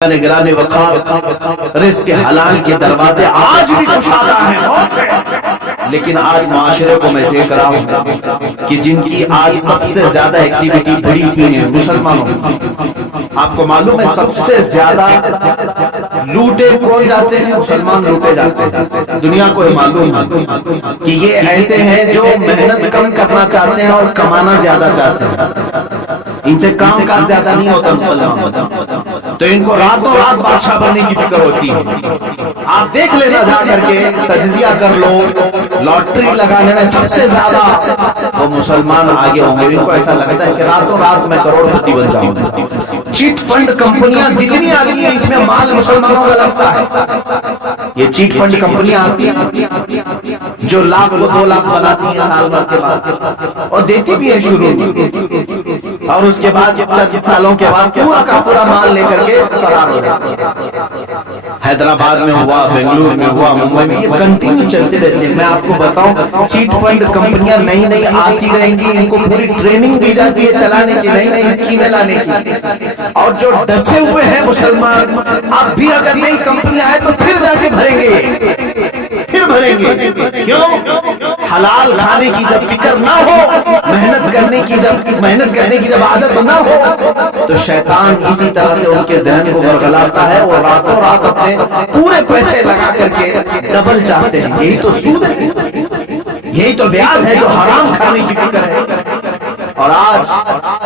نگران وقار رزق حلال کے دروازے آج بھی کشادہ ہیں، لیکن آج معاشرے کو میں دیکھ رہا ہوں کہ جن کی آج سب سے زیادہ ایکٹیویٹی بڑی ہوئی ہے مسلمانوں. آپ کو معلوم ہے سب سے زیادہ لوٹے کون جاتے ہیں؟ مسلمان لوٹے جاتے ہیں. دنیا کو معلوم ہے کہ یہ ایسے ہیں جو محنت کم کرنا چاہتے ہیں اور کمانا زیادہ چاہتے ہیں. ان سے کام کاج زیادہ نہیں ہوتا مسلمان، تو ان کو راتوں رات بادشاہ بننے کی فکر ہوتی ہے. آپ دیکھ لینا جا کر کے تجزیہ کر لو، لاٹری لگانے میں سب سے زیادہ وہ مسلمان آگے ہوں گے. ان کو ایسا لگتا ہے کہ راتوں رات میں کروڑ پتی بن جاؤں گا. چیٹ فنڈ کمپنیاں جتنی آتی ہیں اس میں مال مسلمانوں کا لگتا ہے. یہ چیٹ فنڈ کمپنیاں آتی ہیں جو لاکھ کو 2 لاکھ بناتی ہیں سال بھر کے بعد، اور دیتی بھی ہے شروع میں، اور اس کے بعد چند سالوں کے بعد پورا کا پورا مال لے کر کے فرار ہو جاتے ہیں. حیدرآباد میں ہوا، بنگلور میں ہوا، ممبئی میں، یہ کنٹینیو چلتے رہتے ہیں. میں آپ کو بتاؤں چیٹ فنڈ کمپنیاں نئی نئی آتی رہیں گی، ان کو پوری ٹریننگ دی جاتی ہے چلانے کی، نئی نئی اسکیمیں لانے کی. اور جو ڈسے ہوئے ہیں مسلمان، اب بھی اگر نئی کمپنیاں آئے تو پھر جا کے بھریں گے، پھر بھریں گے. کیوں؟ حلال کھانے کی جب فکر نہ ہو، محنت کرنے کی جب عادت نہ ہو، تو شیطان اسی طرح سے ان کے ذہن کو برگلاتا ہے. وہ راتوں رات اپنے پورے پیسے لگا کر کے ڈبل چاہتے ہیں. یہی تو سود ہے، یہی تو بیاج ہے جو حرام کھانے کی فکر ہے. اور آج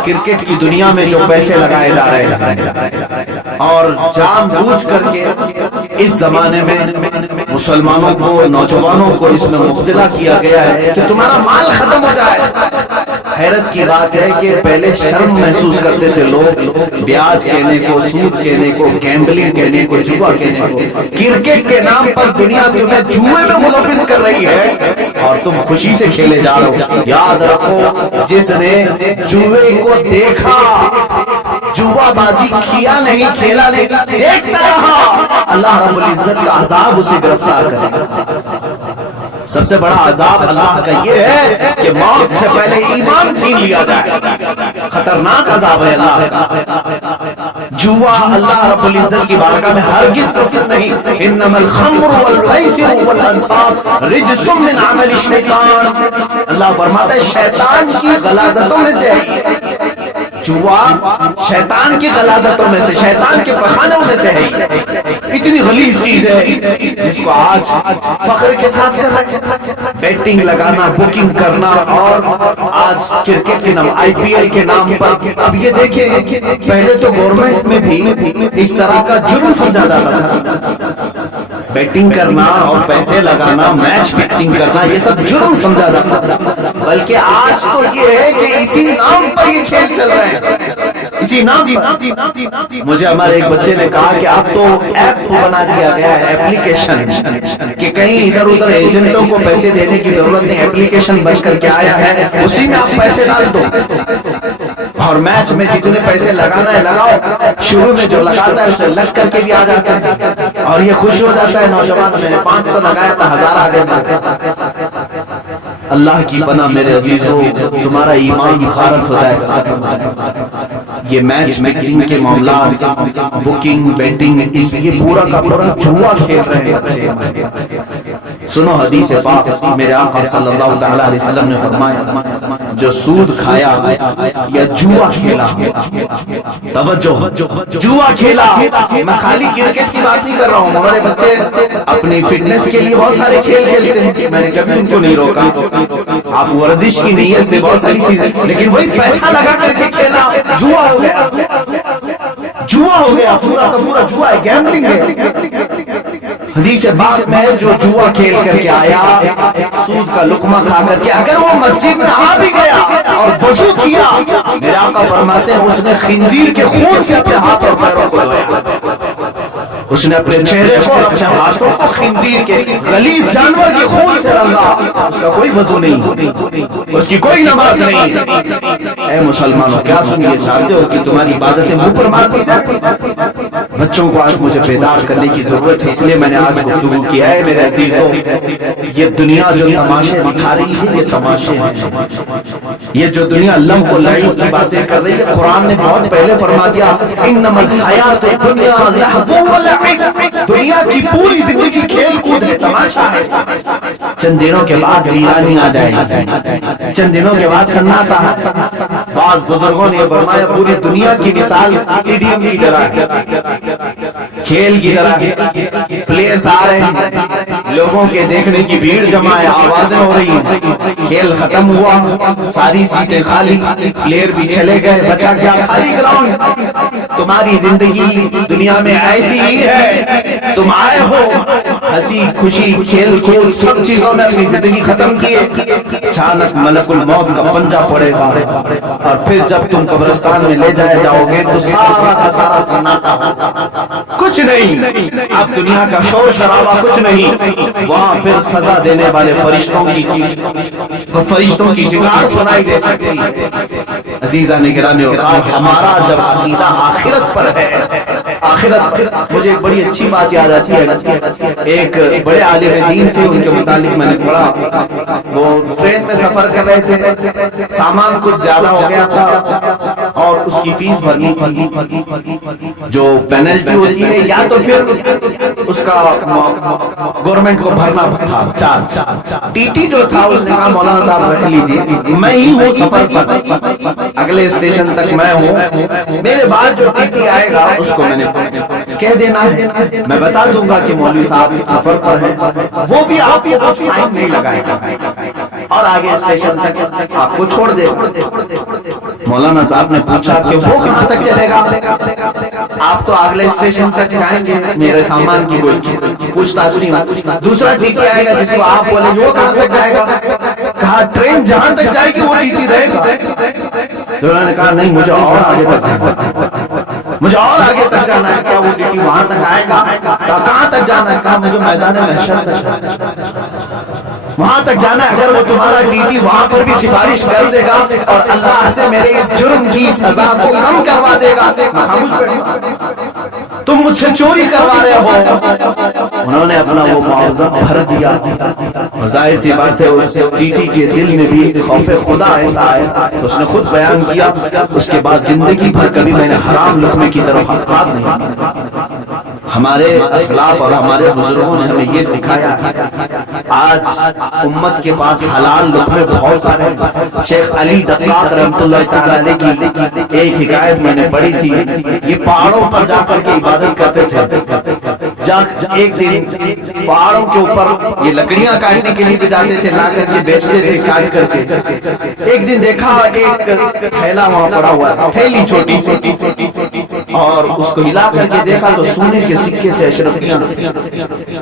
کرکٹ کی دنیا میں جو پیسے لگائے جا رہے ہیں، اور جان بوجھ کر کے اس زمانے میں مسلمانوں کو، نوجوانوں کو اس میں مبتلا کیا گیا ہے کہ تمہارا مال ختم ہو جائے. حیرت کی بات ہے کہ پہلے شرم محسوس کرتے تھے لوگ بیاج کہنے کو، سود کہنے کو، گیمبلنگ کہنے کو، جوا کہنے کو. کرکٹ کے نام پر دنیا تمہیں جوئے میں ملوث کر رہی ہے اور تم خوشی سے کھیلے جا رہے ہو. یاد رکھو، جس نے جوئے کو دیکھا، جوا بازی کیا نہیں، کھیلا نہیں، دیکھتا رہا، اللہ رب العزت کا عذاب اسے گرفتار کرے گا. سب سے بڑا عذاب اللہ کا یہ ہے کہ موت سے پہلے ایمان چھین لیا جائے. خطرناک عذاب ہے اللہ کا. جوا اللہ رب العزت کی بارگاہ میں ہرگز توفیق نہیں. انما الخمر والمیسر والانصاب رجس من عمل الشیطان. اللہ فرماتا ہے شیطان کی غلاظتوں میں سے ہے جوا، شیطان کی غلاظتوں میں سے، شیطان کے پخانوں میں سے ہے. اتنی غلیظ چیز ہے جس کو آج فخر کے ساتھ بیٹنگ لگانا، بکنگ کرنا، اور آج کرکٹ کے نام، IPL کے نام پر. اب یہ دیکھیں، پہلے تو گورنمنٹ میں بھی اس طرح کا جرم سمجھا جاتا تھا. بیٹنگ کرنا اور پیسے لگانا، میچ فکسنگ کرنا، یہ سب جرم سمجھا جاتا تھا. بلکہ آج تو یہ ہے کہ اسی نام پر یہ کھیل چل رہے ہیں، اسی نام پر. مجھے ہمارے ایک بچے نے کہا کہ اب تو ایپ بنا دیا گیا ہے، ایپلیکیشن، کہ کہیں ادھر ادھر ایجنٹوں کو پیسے دینے کی ضرورت نہیں، ایپلیکیشن بن کر کے آیا ہے، اسی میں آپ پیسے ڈال دو اور میچ میں جتنے پیسے لگانا ہے لگاؤ. شروع میں جو لگاتا ہے اسے لگ کر کے بھی آ جاتا ہے اور یہ خوش ہو جاتا ہے. نوجوان میں نے 500 لگایا تھا، 1000 آ گئے. اللہ کی پناہ میرے عزیزوں، تمہارا ایمان بخارت ہوتا ہے. یہ میچ میکسنگ کے معاملات، بکنگ، بیٹنگ، یہ پورا کا پورا جوا کھیل رہے ہیں. سنو حدیث پاک، میرے آقا صلی اللہ تعالی علیہ وسلم نے فرمایا جو سود کھایا یا جوا کھیلا، توجہ، جوا کھیلا. میں خالی کرکٹ کی بات نہیں کر رہا ہوں، ہمارے بچے اپنی فٹنس کے لیے بہت سارے کھیل کھیلتے ہیں، میں نے کبھی ان کو نہیں روکا. آپ ورزش کی نیت سے بہت ساری چیزیں، لیکن وہی پیسہ لگا کر کے کھیلا جوا ہو گیا. جوا ہو گیا، پورا کا پورا جوا ہے، گیمبلنگ ہے. حدیث پاک میں جو جوا کھیل کر کے آیا، سود کا لقمہ کھا کر کے، اگر وہ مسجد میں آ بھی گیا اور وضو کیا، میرے آقا فرماتے ہیں اس نے خنزیر کے خون سے اپنے ہاتھ اور پیروں کو دھویا. اس نے اپنے چہرے کو اور اپنے ہاتھوں کو خنزیر کے غلیظ جانور کے خون سے رنگا. اس کا کوئی وضو نہیں, اس کی کوئی نماز نہیں. اے مسلمانوں, کیا تم یہ چاہتے ہو کہ تمہاری عبادتیں منہ پر مار دی جائیں؟ بچوں کو آج مجھے بیدار کرنے کی ضرورت ہے, اس لیے میں نے آج گفتگو کی ہے. میرے عزیزوں, یہ دنیا جو تماشے دکھا رہی ہے یہ تماشے ہیں. یہ جو دنیا لہو و لعب کی باتیں کر رہی ہے, قرآن نے بہت پہلے فرما دیا انما الحیات الدنیا لہو و لعب. دنیا کی پوری زندگی کھیل کود ہے, تماشا ہے. چند دنوں کے بعد ویرانی آ جائے گی, چند دنوں کے بعد سناسا. بعض بزرگوں نے فرمایا پوری دنیا کی مثال اسٹیڈیم کی طرح ہے, کھیل کی طرح ہے. پلیئرز آ رہے ہیں, لوگوں کے دیکھنے کی بھیڑ جمع ہے, آوازیں ہو رہی ہیں. کھیل ختم ہوا, ساری سیٹیں خالی, پلیئر بھی چلے گئے, بچا کیا خالی گراؤنڈ. تمہاری زندگی دنیا میں ایسی ہی ہے, تم آئے ہو ہنسی خوشی کھیل کود سب چیزوں میں اپنی زندگی ختم کیے. اچانک ملک الموت کا پنجہ پڑے گا, اور پھر جب تم قبرستان میں لے جائے جاؤ گے تو سارا کا سارا سناٹا, کچھ نہیں. اب دنیا کا شور شرابہ کچھ نہیں. وہاں پھر سزا دینے والے فرشتوں کی چنگار سنائی دے سکتی. عزیزان گرامی اوقات, ہمارا جب عقیدہ آخرت پر ہے, آخرت. مجھے ایک بڑی اچھی بات یاد آتی ہے. ایک بڑے عالم دین تھے, ان کے متعلق میں نے پڑھا. وہ ٹرین میں سفر کر رہے تھے, سامان کچھ زیادہ ہو گیا تھا اور اس کی فیس بھرنی تھی. جو پینلٹی ہوتی ہے یا تو پھر اس کا گورنمنٹ کو بھرنا تھا چارج. ٹی ٹی جو تھا اس نے کہا مولانا صاحب رکھ لیجیے, میں ہی ہوں سفر پر, اگلے اسٹیشن تک میں ہوں, میرے بعد جو ٹی ٹی آئے گا اس کو میں نے کہہ دینا ہے, میں بتا دوں گا کہ مولوی صاحب سفر پر ہے, وہ بھی آپ ہی کچھ فائن نہیں لگائے گا اور آگے اسٹیشن تک آپ کو چھوڑ دے. مولانا صاحب نے پوچھا کہ وہ کہاں تک چلے گا؟ آپ تو اگلے اسٹیشن تک جائیں گے, میرے سامان کی پوچھتا نہیں. دوسرا ٹی ٹی آئے گا جس کو آپ بولیں گے وہ کہاں تک جائے گا؟ کہا ٹرین جہاں تک جائے گی وہ ٹی ٹی رہے گا. تو انہوں نے کہا نہیں, مجھے اور آگے تک جانا ہے, مجھے اور آگے تک جانا ہے. کیا وہ ٹی ٹی وہاں تک آئے گا؟ کہاں تک جانا ہے؟ کہا مجھے میدان محشر تک وہاں تک جانا ہے. اگر وہ تمہارا ٹی ٹی وہاں پر بھی سفارش کر دے گا اور اللہ سے میرے اس جرم کی سزا کو کم کروا دے گا, تم مجھ سے چوری کروا رہے ہو. انہوں نے اپنا وہ معاوضہ بھر دیا, اور ظاہر سی بات ہے اس ٹی ٹی کے دل میں بھی خوف خدا ایسا ہے. اس نے خود بیان کیا, اس کے بعد زندگی بھر کبھی میں نے حرام لقمے کی طرف ہاتھ نہیں. ہمارے اسلاف اور ہمارے بزرگوں نے ہمیں یہ سکھایا ہے. آج امت کے پاس حلال لقمے بہت سارے ہیں. شیخ علی دقاق رحمۃ اللہ تعالی علیہ کی ایک حکایت میں نے پڑھی تھی. یہ پہاڑوں پر جا کر کے عبادت کرتے تھے. ایک دن پہاڑوں کے اوپر یہ لکڑیاں کاٹنے کے لیے بھی جاتے تھے, لا کر کے بیچتے تھے کاٹ کر کے. ایک دن دیکھا ایک تھیلا وہاں پڑا ہوا تھا, تھیلی چھوٹی سی, اور اس کو ہلا کر کے دیکھا تو سونے کے سکے سے اشرفیاں.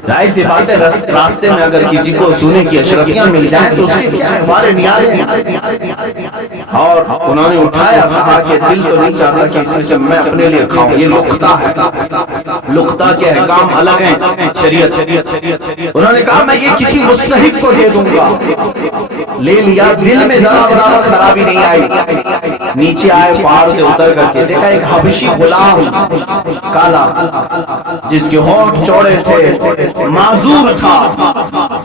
ظاہر سی بات ہے راستے میں اگر کسی کو سونے کی اشرفیاں مل جائیں تو اس کے کیا ہے, ہمارے نیارے. اور انہوں نے اٹھایا, کہا کہ دل تو نہیں چاہتا کہ اس میں سے میں اپنے لیے کھاؤں, یہ لقطہ ہے. لقطہ کے احکام الگ ہیں شریعت. انہوں نے کہا میں یہ کسی مستحق کو دے دوں گا. لے لیا, دل میں ذرا خرابی نہیں آئی. نیچے آئے, پہاڑ سے اتر کر کے دیکھا ایک حبشی غلام کالا, جس کے ہونٹ چوڑے تھے, معذور تھا,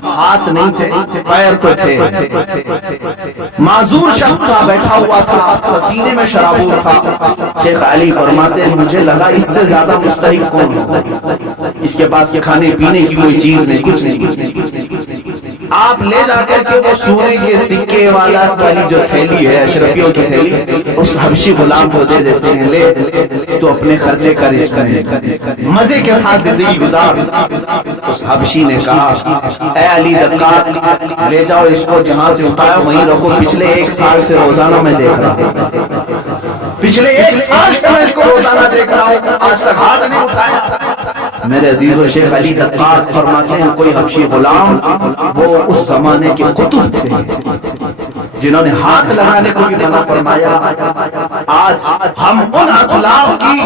ہاتھ نہیں تھے, پیر تو تھے, معذور شخص تھا, بیٹھا ہوا تھا, پسینے میں شرابور تھا. شیخ علی فرماتے ہیں مجھے لگا اس سے زیادہ مستحق کون ہے, اس کے پاس کھانے پینے کی کوئی چیز نہیں, کچھ نہیں. آپ لے جا کر کے وہ سونے کے سکے والا والی جو تھیلی ہے, اشرفیوں کی تھیلی, اس حبشی غلام کو دے دیتے ہیں, لے تو اپنے خرچے کا رزق ہے, مزے کے ساتھ زندگی گزار. اس حبشی نے کہا اے علی دقاق, لے جاؤ اس کو, جہاں سے اٹھایا وہیں رکھو. پچھلے 1 سال سے روزانہ میں دیکھ رہا ہوں, پچھلے 1 سال سے میں اس کو روزانہ دیکھ رہا ہوں, آج تک ہاتھ نہیں اٹھایا. میرے عزیز و شیخ علی دقاق فرماتے ہیں کوئی حبشی غلام, وہ اس زمانے کے قطب تھے جنہوں نے ہاتھ لگانے کو بھی منع فرمایا. آج ہم ان اسلاف کی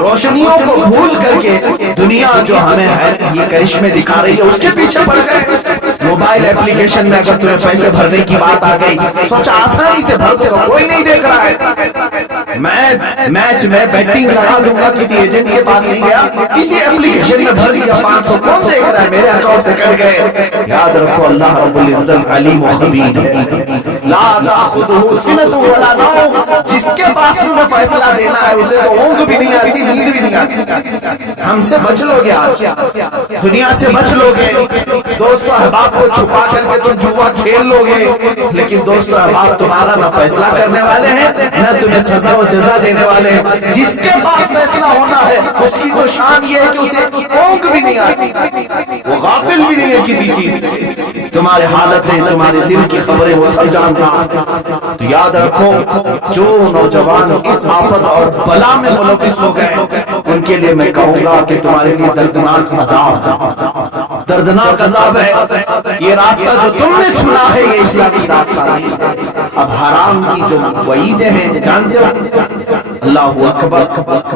روشنیوں کو بھول کر کے دنیا جو ہمیں ہے یہ کرشمے دکھا رہی ہے اس کے پیچھے پڑ گئے. موبائل اپلیکیشن میں اگر تمہیں پیسے بھرنے کی بات آ گئی سوچا آسانی سے بھر دو, کوئی نہیں دیکھ رہا ہے. میں میچ میں بیٹنگ لگا دوں گا, کسی ایجنٹ کے پاس نہیں گیا, کسی اپلیکیشن میں بھر دیا 500, کون دیکھ رہا ہے, میرے اکاؤنٹ سے کٹ گئے. یاد رکھو اللہ رب العزت علیم و خبیر ہے. لا تأخذہ سنۃ ولا نوم, جس کے پاس میں فیصلہ دینا ہے اسے تو اونگ بھی نہیں آتی, نیند بھی نہیں آتی. ہم سے بچ لو گے, آج دنیا سے بچ لو گے, دوستو احباب کو چھپا کر کے تم جوا کھیل لو گے, لیکن دوستو احباب تمہارا نہ فیصلہ کرنے والے ہیں نہ تمہیں سزا و جزا دینے والے ہیں. جس کے پاس فیصلہ ہونا ہے اس کی تو شان یہ ہے کہ اسے اونگ بھی نہیں آتی, وہ غافل بھی نہیں ہے کسی چیز سے. تمہارے حالتیں, تمہارے دل کی خبریں وہ سب جانتا. تو یاد رکھو جو نوجوان اس آفت اور بلا میں ملوث ہو گئے ان کے لیے میں کہوں گا کہ تمہارے لیے دردناک عذاب, دردناک عذاب ہے. یہ راستہ جو تم نے چنا ہے یہ اسلامی راستہ نہیں. اب حرام کی جو وعیدیں ہیں جانتے ہو, اللہ اکبر,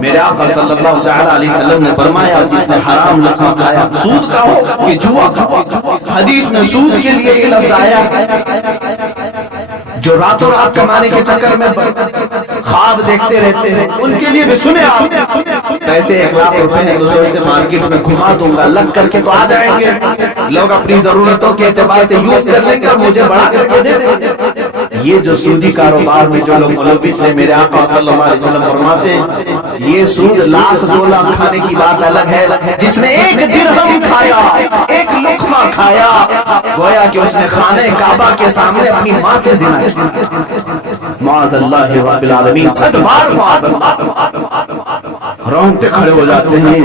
میرے آقا صلی اللہ تعالی علیہ وسلم نے فرمایا جس نے حرام لقمہ کھایا, سود کا ہو کہ جوا, حدیث میں سود کے لیے یہ لفظ آیا, جو راتوں رات کمانے کے چکر میں خواب دیکھتے رہتے ہیں ان کے لیے بھی سنے آپ, پیسے 1 لاکھ روپے ہیں تو سوچتے مارکیٹ میں گھما دوں گا, لگ کر کے تو آ جائیں گے, لوگ اپنی ضرورتوں کے اعتبار سے یوز کر لیں گے اور مجھے بڑھا کر کے دے دیں گے. یہ جو سودی کاروبار میں جو لوگ ملوث ہیں میرے آقا صلی اللہ علیہ وسلم فرماتے ہیں یہ سود 1 لاکھ 2 لاکھ کھانے کی بات الگ ہے, جس نے 1 درہم کھایا, 1 لقمہ کھایا, گویا کہ اس نے خانہ کعبہ کے سامنے اپنی ماں سے زنا کیا. معاذ اللہ رب العالمین, 100 بار معاذ اللہ. رونگٹے کھڑے ہو جاتے ہیں.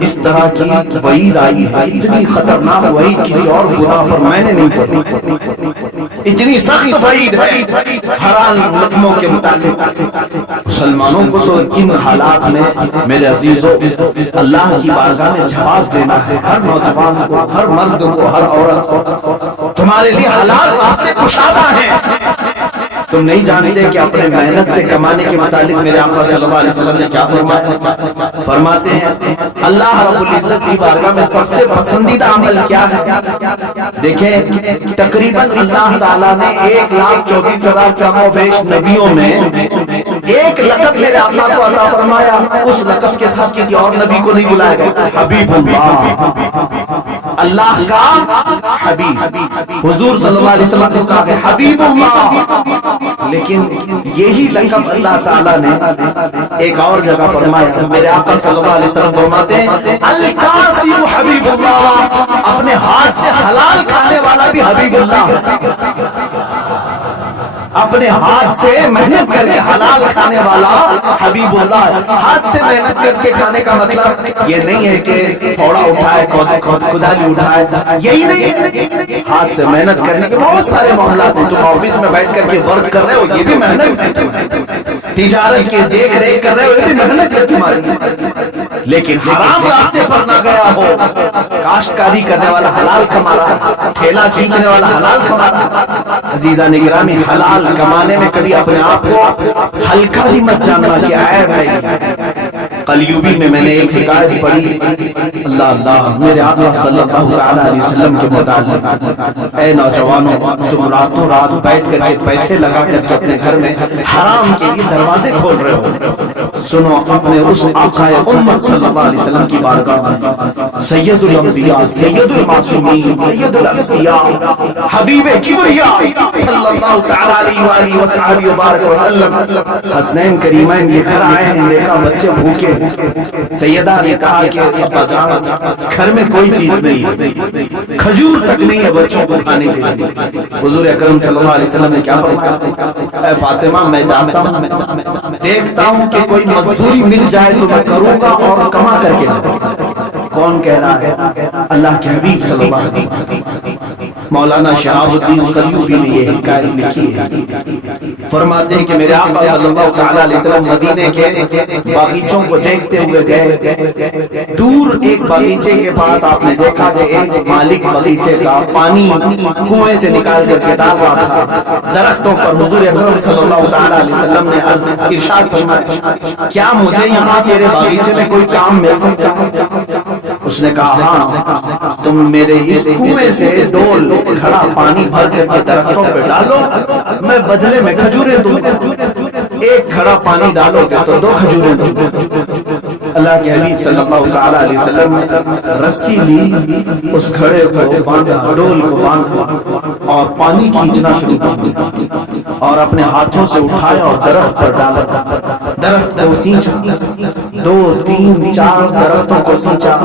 اس طرح کی وعید آئی ہے, اتنی خطرناک وعید کسی اور گناہ پر میں نے نہیں پڑھی, اتنی سخت وعید ہے حرام لقموں کے متعلق. مسلمانوں کو تو ان حالات میں میرے عزیزوں اللہ کی بارگاہ میں جواب دینا ہے. ہر نوجوان کو, ہر مرد کو, ہر عورت کو, تمہارے لیے حلال راستے کشادہ ہیں. تم نہیں جانتے کہ اپنے محنت سے کمانے کے متعلق میرے آقا صلی اللہ علیہ وسلم نے کیا فرمایا. فرماتے ہیں اللہ رب العزت کی بارگاہ میں سب سے پسندیدہ عمل کیا ہے. دیکھیں تقریباً اللہ تعالیٰ نے 1,24,000 کم و بیش نبیوں میں ایک لقب میرے آقا کو عطا فرمایا, اس لقب کے ساتھ کسی اور نبی کو نہیں بلایا گیا. حبیب اللہ, اللہ کا حبیب, حضور صلی اللہ علیہ وسلم کو کہا گیا حبیب اللہ. لیکن یہی لقب اللہ تعالیٰ نے ایک اور جگہ فرمایا. میرے آقا صلی اللہ علیہ وسلم فرماتے ہیں القاسم حبیب اللہ, اپنے ہاتھ سے حلال کھانے والا بھی حبیب اللہ. اپنے ہاتھ سے محنت کر کے حلال کھانے والا حبیب اللہ. ہاتھ سے محنت کر کے کھانے کا مطلب یہ نہیں ہے کہ پھوڑا اٹھائے, کدالی اٹھائے, یہی نہیں. ہاتھ سے محنت کرنے کے بہت سارے معاملات ہیں. تم آفس میں بیٹھ کر کے ورک کر رہے ہو یہ بھی محنت ہے, تجارت کی دیکھ ریکھ کر رہے ہو یہ بھی محنت ہے تمہاری. لیکن حرام راستے پر نہ گیا ہو, کاشتکاری کرنے والا حلال کما رہا, ٹھیلا کھینچنے والا حلال کما رہا. عزیزان گرامی, حلال کمانے میں کبھی اپنے آپ کو ہلکا بھی مت جاننا کہ عیب ہے. قلیوبی میں نے ایک حکایت پڑھی, اللہ اللہ میرے آقا صلی اللہ علیہ وسلم کے متعلق, اے نوجوانوں تم راتوں رات بیٹھ کر کے پیسے لگا کر کے اپنے گھر میں حرام کے لیے دروازے کھول رہے ہو. سنو اپنے اس آقا امت صلی اللہ علیہ وسلم کی بارگاہ میں, سید الانبیاء, سید المعصومین, سید الاسقیاء, حبیب کبریا صلی اللہ تعالی علیہ وآلہ وصحبہ وبارک وسلم, حسنین کریمین کے گھر آئے ہیں, دیکھا بچے بھوکے. سیدہ نے کہا کہ ابا جان گھر میں کوئی چیز نہیں, کھجور تک نہیں ہے بچوں کو کھانے کے لیے. حضور اکرم صلی اللہ علیہ وسلم نے کیا فرمایا, اے فاطمہ میں جانتا ہوں, دیکھتا ہوں کہ کوئی مزدوری مل جائے تو میں کروں گا اور کما کر کے دوں. کون کہہ رہا ہے؟ اللہ کے حبیب صلی اللہ علیہ وسلم۔ مولانا شہاب الدین قلیوبی نے یہ حکایت لکھی ہے، فرماتے ہیں کہ میرے آقا صلی اللہ تعالی علیہ وسلم مدینے کے باغیچوں کو دیکھتے ہوئے گئے، دور ایک باغیچے کے پاس آپ نے دیکھا کہ ایک مالک باغیچے کا پانی کنویں سے نکال کر کے ڈال رہا تھا درختوں پر۔ حضور اکرم صلی اللہ تعالی علیہ وسلم نے ارشاد فرمایا کیا مجھے یہاں تیرے باغیچے میں کوئی کام مل سکتا ہے؟ اس نے کہا ہاں، تم میرے اس کنویں سے ڈول گھڑا پانی بھر کر کے درختوں پہ ڈالو، میں بدلے میں کھجوریں دوں گا۔ ایک گھڑا پانی ڈالو گے تو 2 کھجوریں دوں گا۔ اللہ کے حبیب صلی اللہ تعالی علیہ وسلم نے رسی لی، اس گھڑے کو باندھا، ڈول کو باندھا اور پانی کھینچنا شروع کیا اور اپنے ہاتھوں سے اٹھایا اور درخت پر ڈالا۔ درخت کو سینچا، 2 3 4 درختوں کو سینچا،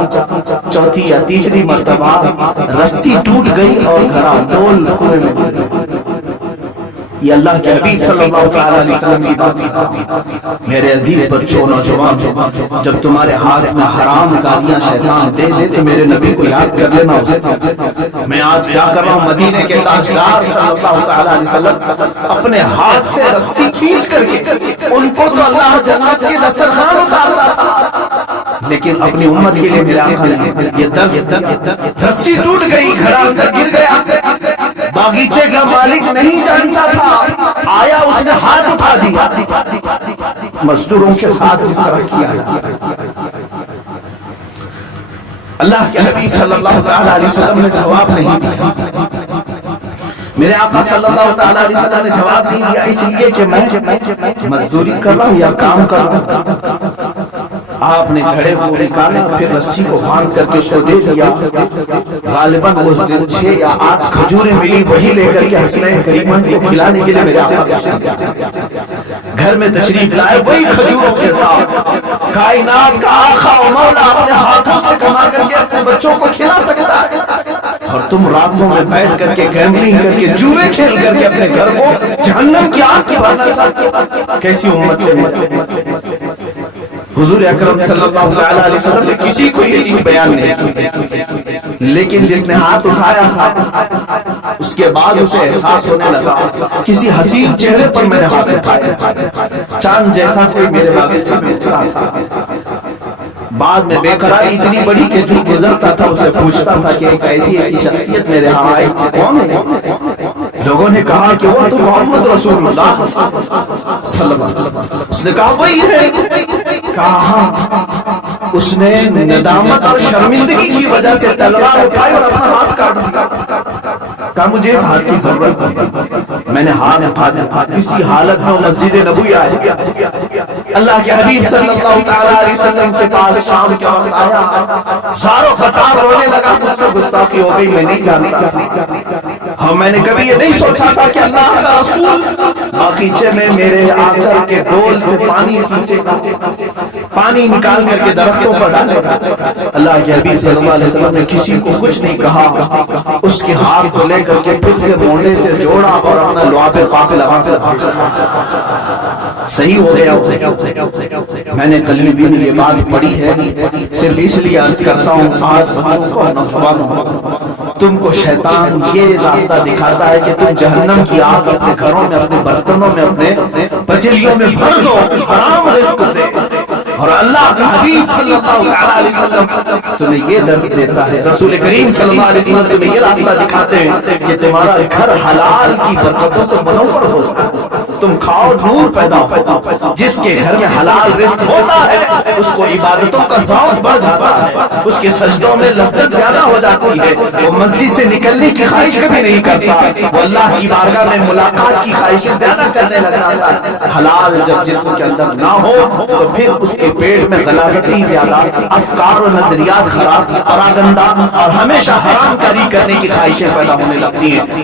چوتھی یا تیسری مرتبہ رسی ٹوٹ گئی اور گھڑا ڈول کنویں میں گر گیا۔ یہ اللہ کے حبیب صلی اللہ تعالی علیہ وسلم کی بات ہے۔ میرے عزیز بچوں، نوجوان، جب تمہارے ہاتھ میں حرام کاریاں شیطان دے دے تو میرے نبی کو یاد کر لینا۔ میں آج کیا کر رہا ہوں؟ مدینے کے تاجدار صلی اللہ تعالی علیہ وسلم اپنے ہاتھ سے رسی کھینچ کر کے ان کو تو اللہ جنت کے دسترخوان اتارتا تھا، لیکن اپنی امت کے لیے میرے آقا نے یہ درس، رسی ٹوٹ گئی، گھڑا اندر گر گیا، باغیچے کا مالک نہیں جانتا تھا، آیا اس نے ہاتھ اٹھا دیا، مزدوروں کے ساتھ اس طرح کیا۔ اللہ کے حبیب صلی اللہ تعالی علیہ وسلم نے جواب نہیں دیا۔ میرے آقا صلی اللہ تعالی علیہ وسلم نے جواب نہیں دیا اس لیے کہ میں مزدوری کر رہا ہوں یا کام کر رہا ہوں۔ آپ نے گھڑے کو نکالا، پھر رسی کو باندھ کر کے اس کو دے دیا۔ غالباً اس دن 6 یا 8 کھجوریں ملی، وہی لے کر کے حسنین کریمہ کو کھلانے کے لیے میرے آقا گھر میں تشریف لائے، وہی کھجوروں کے ساتھ۔ کائنات کا آقا و مولا اپنے ہاتھوں سے کما کر کے اپنے بچوں کو کھلا سکتا ہے، اور تم راتوں میں بیٹھ کر کے گیمبلنگ کر کے جوئے کھیل کر کے اپنے گھر کو جہنم کی آگ سے بھرنا چاہتے ہو۔ کیسی امت ہے؟ حضور اکرم صلی اللہ علیہ وسلم نے کسی کو یہ چیز بیان نہیں کی، لیکن جس نے ہاتھ اٹھایا تھا اس کے بعد اسے احساس ہونے لگا کسی حسین چہرے پر میں نے ہاتھ اٹھایا، چاند جیسا کوئی میرے باغیچے میں اترا تھا۔ بعد میں بے قراری اتنی بڑی کہ جو گزرتا تھا اسے پوچھتا تھا کہ ایک ایسی شخصیت میرے ہاں آئی تھی، کون ہے؟ لوگوں نے کہا کہ وہ تو محمد رسول اللہ صلی اللہ علیہ وسلم۔ اس نے کہا وہی ہے۔ کہا اس نے ندامت اور شرمندگی کی وجہ سے تلوار اٹھائی اور اپنا ہاتھ کاٹ دیا۔ کہا مجھے اس ہاتھ کی ضرورت نہیں، میں نے ہاتھ اٹھا دیا۔ اسی حالت میں مسجد نبوی آئے، اللہ کے حبیب صلی اللہ تعالی علیہ وسلم کے پاس شام کے وقت آیا، زاروں قطار رونے لگا، مجھ سے گستاخی ہو گئی، میں نہیں جانتا، اور میں نے کبھی یہ نہیں سوچا تھا کہ اللہ کا رسول باغیچے میں میرے آنچل کے ڈول سے پانی سینچے گا، پانی نکال کر کے درختوں پر ڈالے گا۔ اللہ کے حبیب صلی اللہ علیہ وسلم نے کسی کو کچھ نہیں کہا، اس کے ہاتھ کو لے کر کے پھر کے مونڈے سے جوڑا اور اپنا لعاب پاک لگا کر بھیجا۔ صحیح ہو گیا۔ میں نے قلیوبی میں یہ بات پڑھی ہے، صرف اس لیے عرض کرتا ہوں آج بچوں کو نوجوانوں کو، تم کو شیطان یہ راستہ دکھاتا ہے کہ تم جہنم کی آگ اپنے گھروں میں، اپنے برتنوں میں، اپنے پتیلیوں میں بھر دو حرام رزق سے، اور اللہ کا حبیب صلی اللہ علیہ وسلم تمہیں یہ درس دیتا ہے، رسول کریم صلی اللہ علیہ وسلم تمہیں یہ راستہ دکھاتے ہیں کہ تمہارا گھر حلال کی برکتوں سے منور ہو جائے، تم کھاؤ نور پیدا ہو۔ جس کے گھر میں حلال رزق ہوتا ہے اس کو عبادتوں کا ذوق بڑھ جاتا ہے، اس کے سجدوں میں لذت زیادہ ہو جاتی ہے، وہ مسجد سے نکلنے کی خواہش کبھی نہیں کرتا، وہ اللہ کی بارگاہ میں ملاقات کی خواہشیں زیادہ کرنے لگتا ہے۔ حلال جب جسم کے اندر نہ ہو تو پھر اس کے پیٹ میں غلاظتی زیادہ، افکار و نظریات خراب، پراگندہ اور ہمیشہ حرام کاری کرنے کی خواہشیں پیدا ہونے لگتی ہیں۔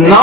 9